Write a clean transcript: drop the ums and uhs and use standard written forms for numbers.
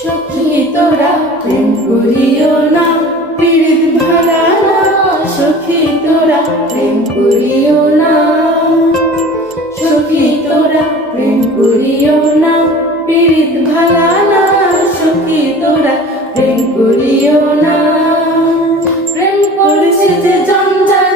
সখী তোরা প্রেম করিও না, পীড়িত ভালা না। সখী তোরা প্রেম করিও না, সখী তোরা প্রেম করিও না, পীড়িত ভালা না। সখী তোরা প্রেম করিও না। প্রেম করেছে যে জঞ্জাল